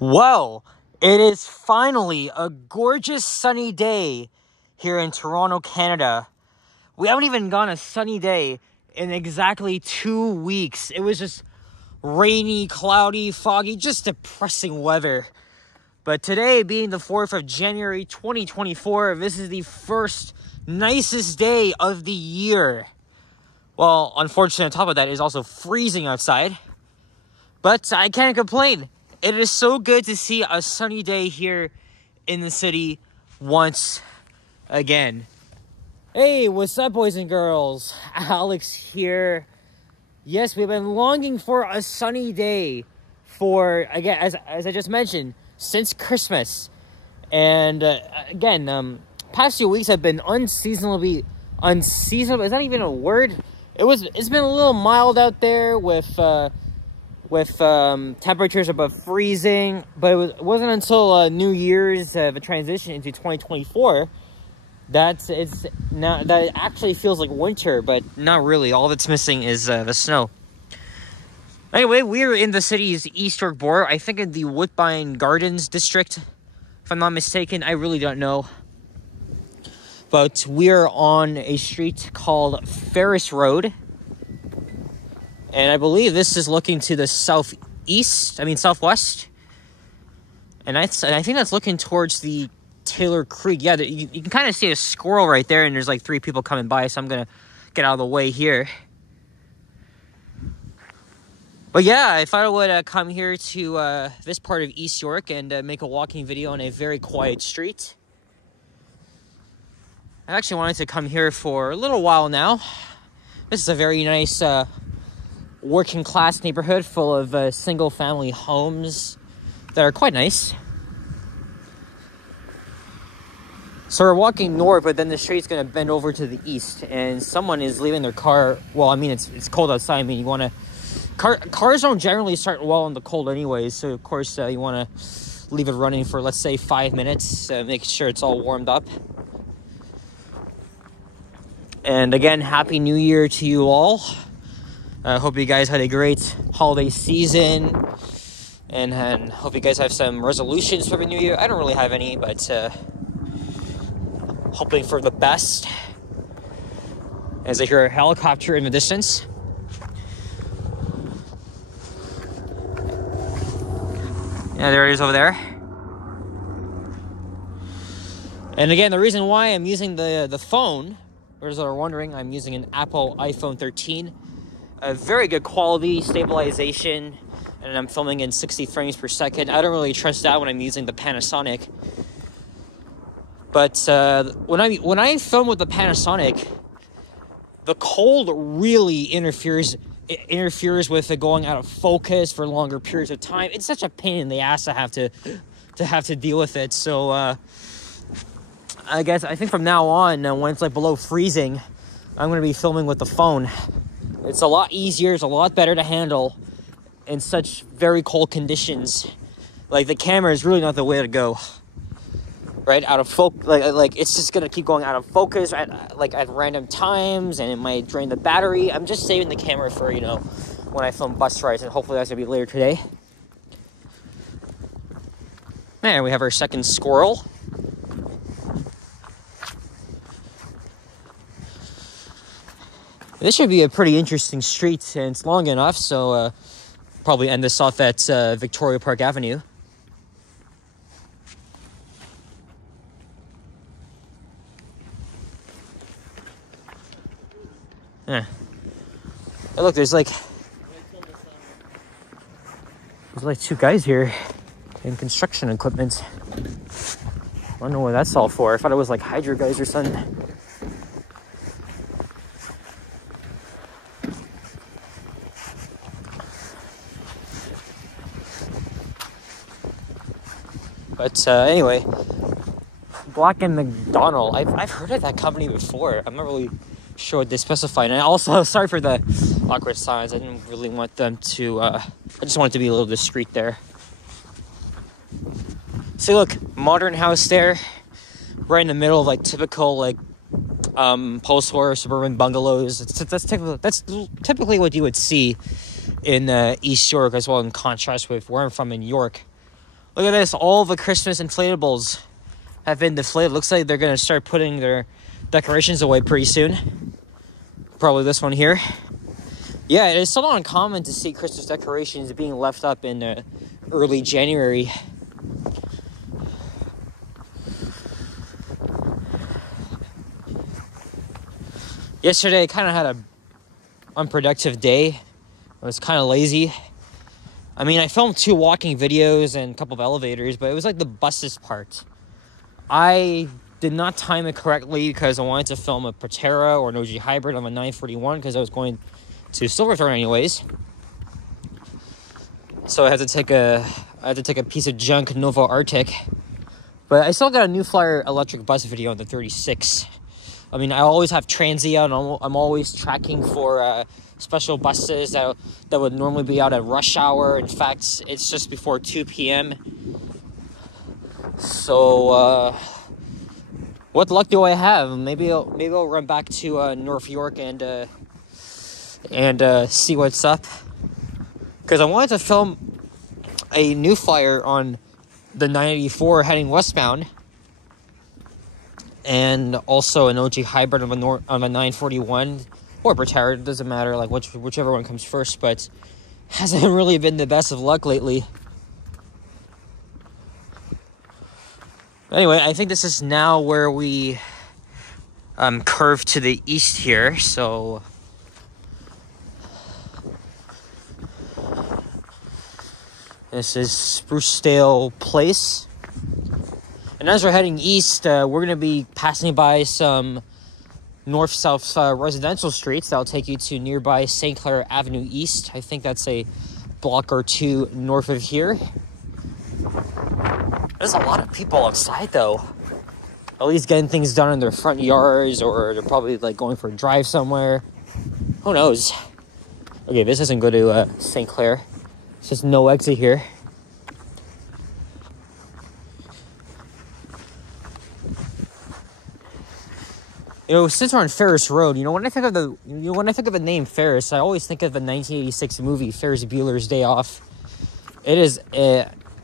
Well, it is finally a gorgeous sunny day here in Toronto, Canada. We haven't even gone a sunny day in exactly 2 weeks. It was just rainy, cloudy, foggy, just depressing weather. But today, being the 4th of January, 2024, this is the first nicest day of the year. Well, unfortunately, on top of that, it is also freezing outside. But I can't complain. It is so good to see a sunny day here in the city once again. Hey, what's up, boys and girls? Alex here. Yes, we've been longing for a sunny day for, again, as I just mentioned, since Christmas. And again, past few weeks have been unseasonably, is that even a word? It's been a little mild out there with temperatures above freezing, but it wasn't until New Year's, the transition into 2024, that it actually feels like winter, but not really. All that's missing is the snow. Anyway, we're in the city's East York border. I think in the Woodbine Gardens district, if I'm not mistaken. I really don't know. But we're on a street called Ferris Road. And I believe this is looking to the southwest. And I think that's looking towards the Taylor Creek. Yeah, you can kind of see a squirrel right there, and there's like 3 people coming by, so I'm going to get out of the way here. But yeah, I thought I would come here to this part of East York and make a walking video on a very quiet street. I actually wanted to come here for a little while now. This is a very nice working class neighborhood full of single family homes that are quite nice. So we're walking north, but then the street's going to bend over to the east, and someone is leaving their car. Well, I mean, it's cold outside. I mean, you want to... Cars don't generally start well in the cold anyways, so of course you want to leave it running for, let's say, 5 minutes, make sure it's all warmed up. And again, Happy New Year to you all. I hope you guys had a great holiday season, and hope you guys have some resolutions for the new year. I don't really have any, but hoping for the best. As I hear a helicopter in the distance. Yeah, there it is over there. And again, the reason why I'm using the phone, for those that are wondering, I'm using an Apple iPhone 13. A very good quality, stabilization, and I'm filming in 60 frames per second. I don't really trust that when I'm using the Panasonic. But when I film with the Panasonic, the cold really interferes with it going out of focus for longer periods of time. It's such a pain in the ass to have to deal with it. So I think from now on, when it's like below freezing, I'm going to be filming with the phone. It's a lot easier, it's a lot better to handle in such very cold conditions. Like, the camera is really not the way to go. Right? Out of focus, like it's just gonna keep going out of focus at random times, and it might drain the battery. I'm just saving the camera for, when I film bus rides, and hopefully that's gonna be later today. There we have our second squirrel. This should be a pretty interesting street, and it's long enough, so probably end this off at Victoria Park Avenue. Yeah. Hey, look, there's like 2 guys here in construction equipment. I don't know what that's all for. I thought it was like hydro guys or something. But anyway, Black & McDonald. I've heard of that company before. I'm not really sure what they specify. And also, sorry for the awkward signs. I didn't really want them to... I just wanted to be a little discreet there. See, look, modern house there. Right in the middle of, typical, post-war suburban bungalows. That's typically what you would see in East York as well, in contrast with where I'm from in York. Look at this. All the Christmas inflatables have been deflated. Looks like they're going to start putting their decorations away pretty soon. Probably this one here. Yeah, it is so uncommon to see Christmas decorations being left up in early January. Yesterday, I kind of had an unproductive day. I was kind of lazy. I mean, I filmed 2 walking videos and a couple of elevators, but it was like the buses part. I did not time it correctly because I wanted to film a Proterra or an OG hybrid on a 941 because I was going to Silverthorne anyways. So I had to take a piece of junk Nova Arctic. But I still got a New Flyer electric bus video on the 36. I mean, I always have Transia, and I'm always tracking for special buses that would normally be out at rush hour. In fact, it's just before 2 p.m. So, what luck do I have? Maybe I'll run back to North York and see what's up. Because I wanted to film a New Flyer on the 984 heading westbound. And also an OG hybrid on a 941 or Proterra, it doesn't matter, like whichever one comes first, but hasn't really been the best of luck lately. Anyway, I think this is now where we curve to the east here, so this is Sprucedale Place. And as we're heading east, we're going to be passing by some north-south residential streets that'll take you to nearby St. Clair Avenue East. I think that's a block or 2 north of here. There's a lot of people outside, though. At least getting things done in their front yards, or they're probably like going for a drive somewhere. Who knows? Okay, this doesn't go to St. Clair. It's just no exit here. You know, since we're on Ferris Road, when I think of the name Ferris, I always think of the 1986 movie Ferris Bueller's Day Off. It is,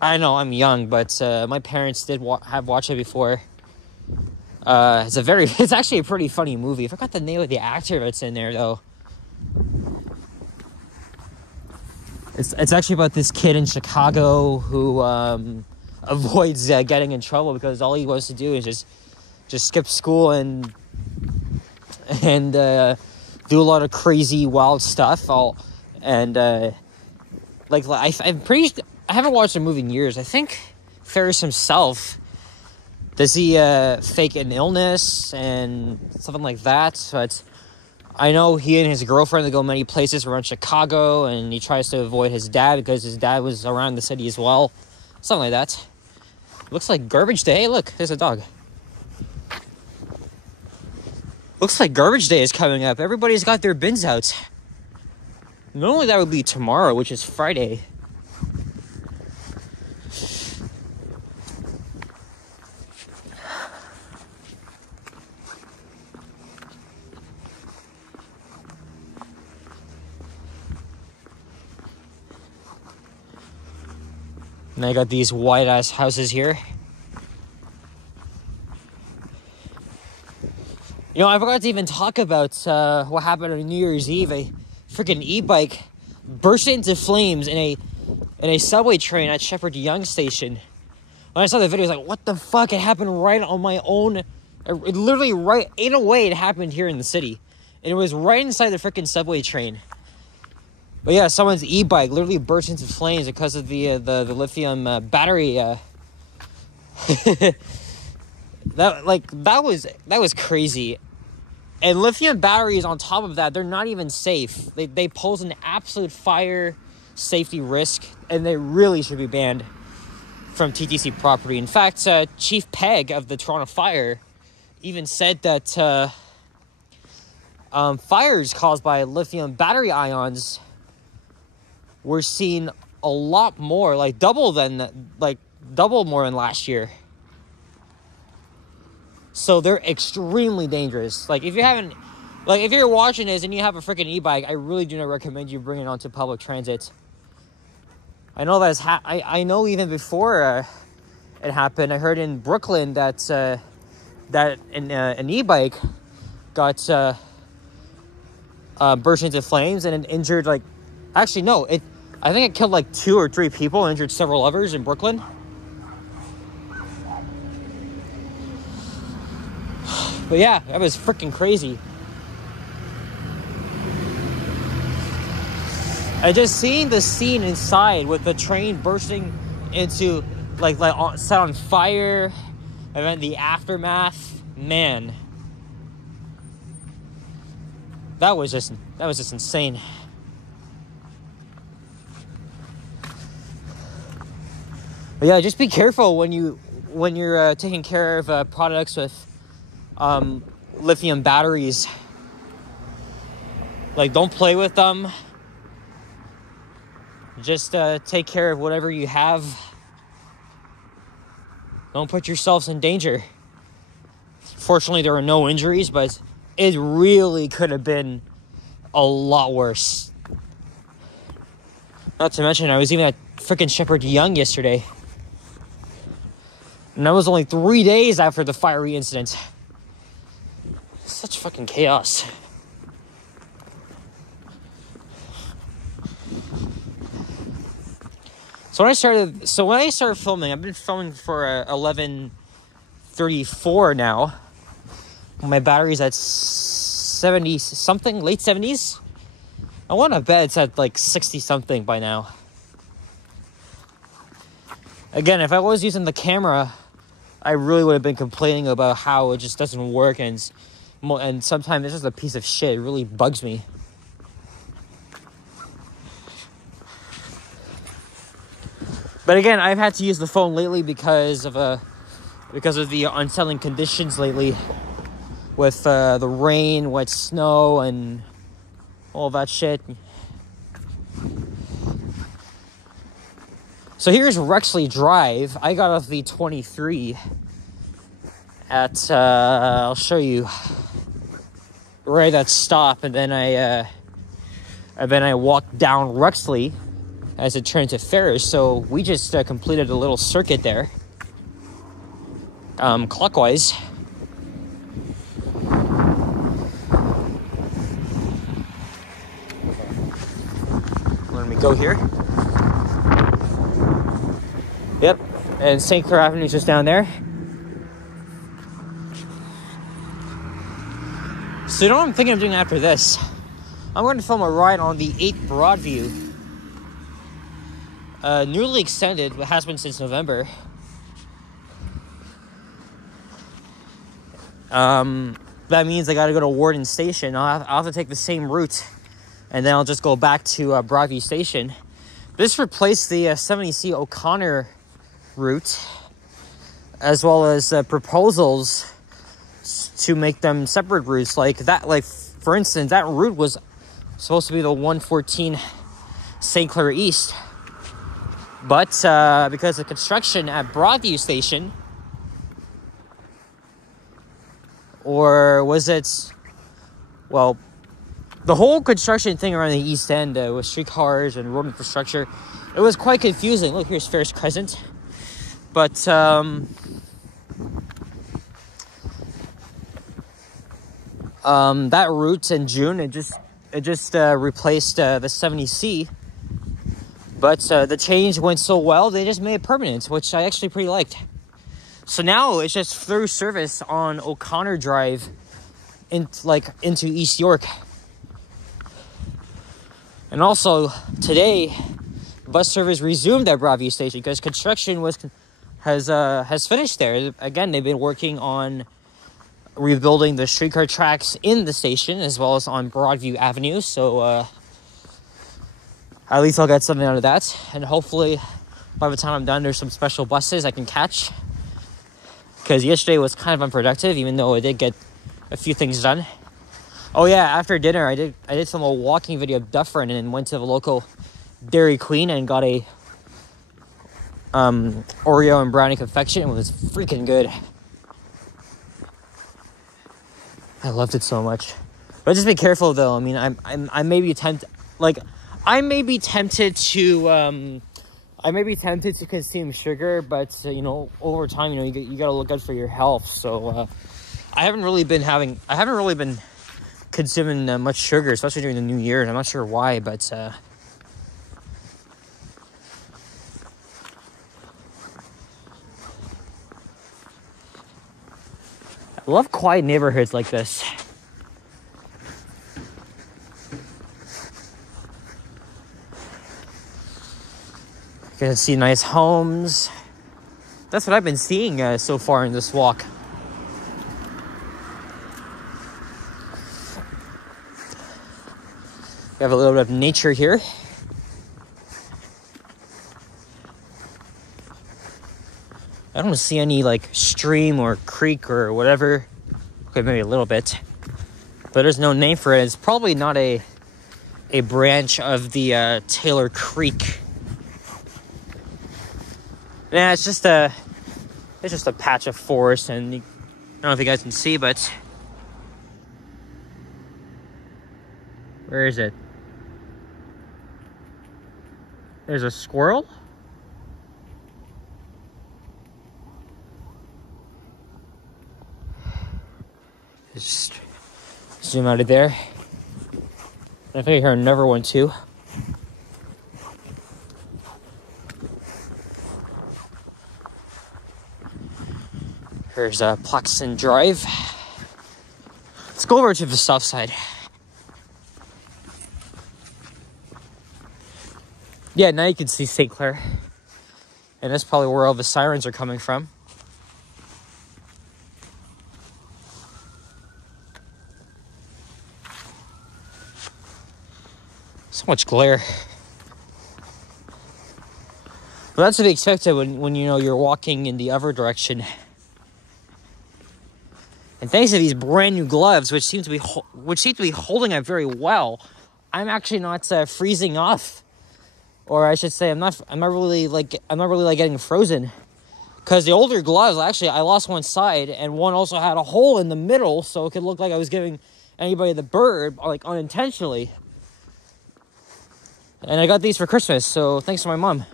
I know I'm young, but my parents did have watched it before. It's actually a pretty funny movie. I forgot the name of the actor that's in there though. It's actually about this kid in Chicago who avoids getting in trouble because all he wants to do is just skip school and do a lot of crazy, wild stuff. I haven't watched the movie in years. I think Ferris himself, does he fake an illness and something like that? But I know he and his girlfriend go many places around Chicago, and he tries to avoid his dad because his dad was around the city as well. Something like that. Looks like garbage day. Hey, look, there's a dog. Looks like garbage day is coming up. Everybody's got their bins out. Normally that would be tomorrow, which is Friday. And I got these wide-ass houses here. I forgot to even talk about what happened on New Year's Eve. A freaking e-bike burst into flames in a subway train at Shepherd Young Station. When I saw the video, I was like, what the fuck? It happened right on my own. It literally right in a way it happened here in the city. And it was right inside the freaking subway train. But yeah, someone's e-bike literally burst into flames because of the lithium battery. That was crazy. And lithium batteries, on top of that, they're not even safe. They pose an absolute fire safety risk, and they really should be banned from TTC property. In fact, Chief Pegg of the Toronto Fire even said that fires caused by lithium battery ions were seen a lot more, double more than last year. So they're extremely dangerous. If you're watching this and you have a freaking e-bike, I really do not recommend you bring it onto public transit. I know that's I know even before it happened, I heard in Brooklyn that an e-bike got burst into flames and it injured like, actually no, I think it killed like 2 or 3 people and injured several others in Brooklyn. But yeah, that was freaking crazy. I just seeing the scene inside with the train bursting into like set on fire, and then the aftermath. Man, that was just insane. But yeah, just be careful when you're taking care of products with lithium batteries. Like, don't play with them. Just take care of whatever you have. Don't put yourselves in danger. Fortunately, there were no injuries, but it really could have been a lot worse. Not to mention, I was even at freaking Shepherd Young yesterday. And that was only 3 days after the fiery incident. Such fucking chaos. So when I started filming, I've been filming for 11:34 now. My battery's at 70 something, late 70s. I want to bet it's at like 60 something by now. Again, if I was using the camera, I really would have been complaining about how it just doesn't work, and sometimes it's just a piece of shit. It really bugs me. But again, I've had to use the phone lately because of the unsettling conditions lately, with the rain, wet snow, and all that shit. So here's Rexley Drive. I got off the 23 at I'll show you right at stop, and then I walked down Rexley as it turned to Ferris. So we just completed a little circuit there, clockwise. Let me go here. Yep, and St. Clair Avenue is just down there. So you know what I'm thinking of doing after this? I'm going to film a ride on the 8th Broadview. Newly extended, but has been since November. That means I gotta go to Warden Station. I'll have to take the same route, and then I'll just go back to Broadview Station. This replaced the 70C O'Connor route, as well as proposals to make them separate routes. Like that, like for instance, that route was supposed to be the 114 St. Clair East. But because of construction at Broadview Station, or was it, well, the whole construction thing around the East End with streetcars and road infrastructure, it was quite confusing. Look, here's Ferris Crescent. But that route in June, it just replaced the 70C. But the change went so well, they just made it permanent, which I actually pretty liked. So now it's just through service on O'Connor Drive into East York. And also today, bus service resumed at Broadview Station because construction has finished there. Again, they've been working on rebuilding the streetcar tracks in the station as well as on Broadview Avenue. So at least I'll get something out of that. And hopefully by the time I'm done, there's some special buses I can catch. Because yesterday was kind of unproductive, even though I did get a few things done. Oh yeah, after dinner, I did some little walking video of Dufferin and went to the local Dairy Queen and got a Oreo and brownie confection. It was freaking good. I loved it so much. But just be careful though. I mean, I may be tempted to I may be tempted to consume sugar, but you know, over time, you know, you gotta look out for your health. So I haven't really been consuming much sugar, especially during the New Year. And I'm not sure why, but I love quiet neighborhoods like this. You can see nice homes. That's what I've been seeing so far in this walk. We have a little bit of nature here. I don't see any like stream or creek or whatever. Okay, maybe a little bit, but there's no name for it. It's probably not a branch of the Taylor Creek. Yeah, it's just a patch of forest, and I don't know if you guys can see, but where is it? There's a squirrel. Just zoom out of there. I think I hear another one too. Here's Plaxton Drive. Let's go over to the south side. Yeah, now you can see St. Clair. And that's probably where all the sirens are coming from. So much glare. But that's to be expected when you know you're walking in the other direction. And thanks to these brand new gloves, which seem to be holding up very well, I'm actually not freezing off, or I should say, I'm not really getting frozen. Because the older gloves, actually, I lost one side, and one also had a hole in the middle, so it could look like I was giving anybody the bird, like unintentionally. And I got these for Christmas, so thanks to my mom.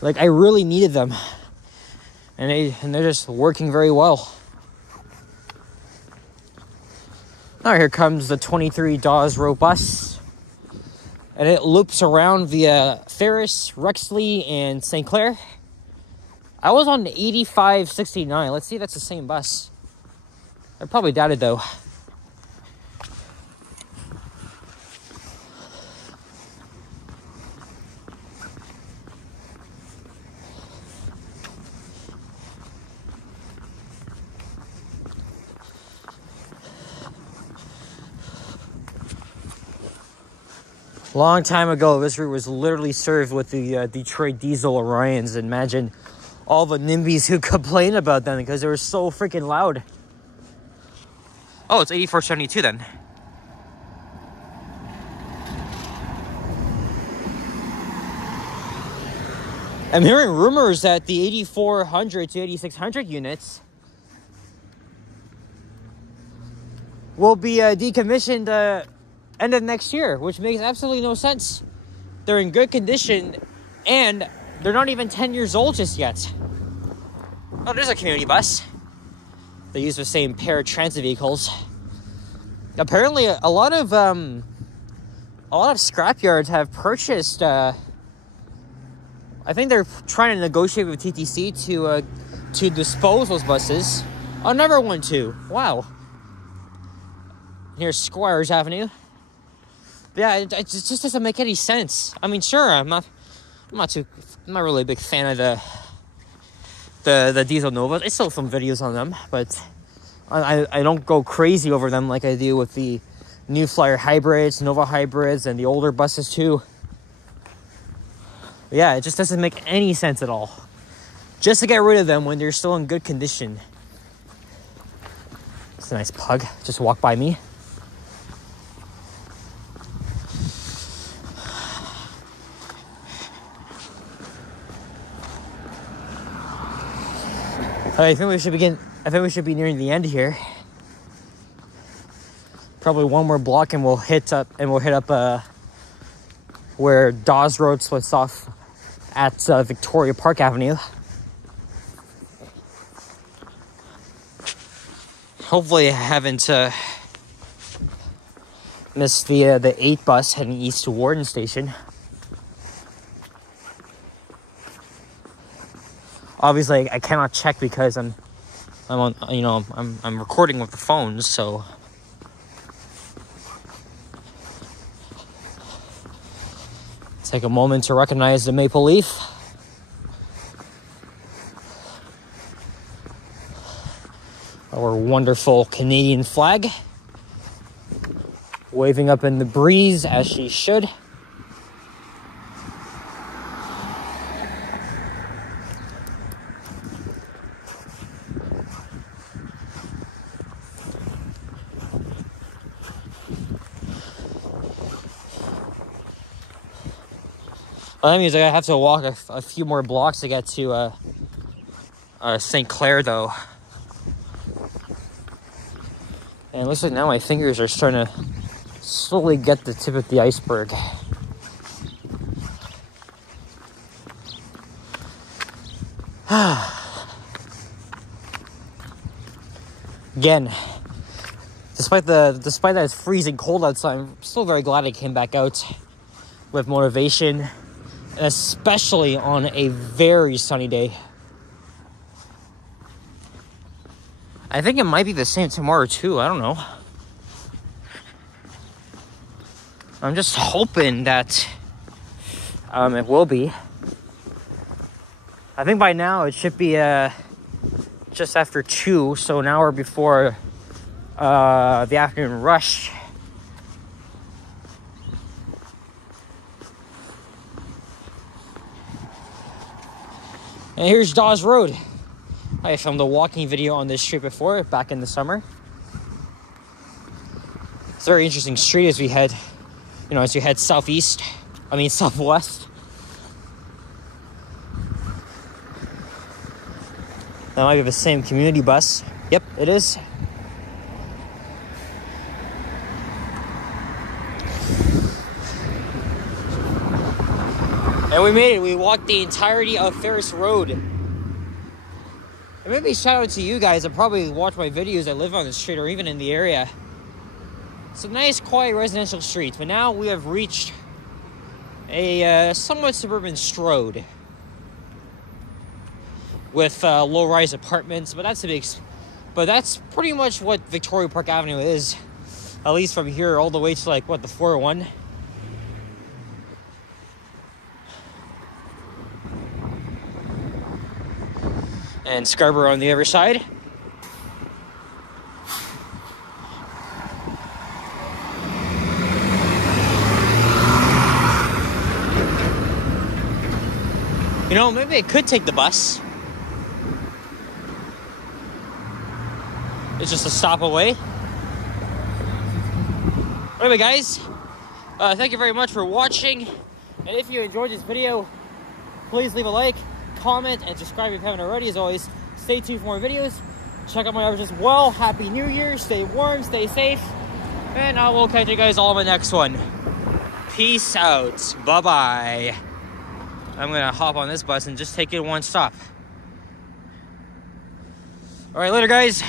Like, I really needed them. And they're just working very well. Now here comes the 23 Dawes Road bus. And it loops around via Ferris, Rexley, and St. Clair. I was on 8569. Let's see if that's the same bus. I probably doubt it though. Long time ago, this route was literally served with the Detroit Diesel Orions. Imagine all the NIMBYs who complain about them because they were so freaking loud. Oh, it's 8472 then. I'm hearing rumors that the 8400 to 8600 units will be decommissioned end of next year, which makes absolutely no sense. They're in good condition, and they're not even 10 years old just yet. Oh, there's a community bus. They use the same pair of transit vehicles. Apparently, a lot of scrapyards have purchased. I think they're trying to negotiate with TTC to dispose those buses. Another one too. Wow. Here's Squires Avenue. Yeah, it just doesn't make any sense. I mean, sure, I'm not really a big fan of the Diesel Novas. I still film videos on them, but I don't go crazy over them like I do with the New Flyer hybrids, Nova hybrids, and the older buses too. Yeah, it just doesn't make any sense at all. Just to get rid of them when they're still in good condition. It's a nice pug. Just walked by me. I think we should be nearing the end here. Probably one more block and we'll hit up where Dawes Road splits off at Victoria Park Avenue. Hopefully I haven't missed the 8 bus heading east to Warden Station. Obviously, I cannot check because I'm on, you know, I'm recording with the phone, so take a moment to recognize the maple leaf. Our wonderful Canadian flag, waving up in the breeze as she should. Well, that means I have to walk a few more blocks to get to St. Clair, though. And it looks like now my fingers are starting to slowly get the tip of the iceberg. Again, despite that it's freezing cold outside, I'm still very glad I came back out with motivation, and especially on a very sunny day. I think it might be the same tomorrow too, I don't know. I'm just hoping that it will be. I think by now it should be just after 2, so an hour before the afternoon rush. And here's Dawes Road. I filmed a walking video on this street before, back in the summer. It's a very interesting street as we head, as you head southwest. That might be the same community bus. Yep, it is. And we made it. We walked the entirety of Ferris Road. And maybe shout out to you guys that probably watch my videos that live on the street or even in the area. It's a nice, quiet residential street. But now we have reached a somewhat suburban road with low-rise apartments. But that's pretty much what Victoria Park Avenue is. At least from here all the way to the 401. And Scarborough on the other side. Maybe I could take the bus. It's just a stop away. Anyway, guys, thank you very much for watching. And if you enjoyed this video, please leave a like, comment, and subscribe if you haven't already. As always, stay tuned for more videos. Check out my others as well. Happy New Year. Stay warm, stay safe, and I will catch you guys all in the next one. Peace out. Bye-bye. I'm gonna hop on this bus and just take it one stop. All right, later, guys.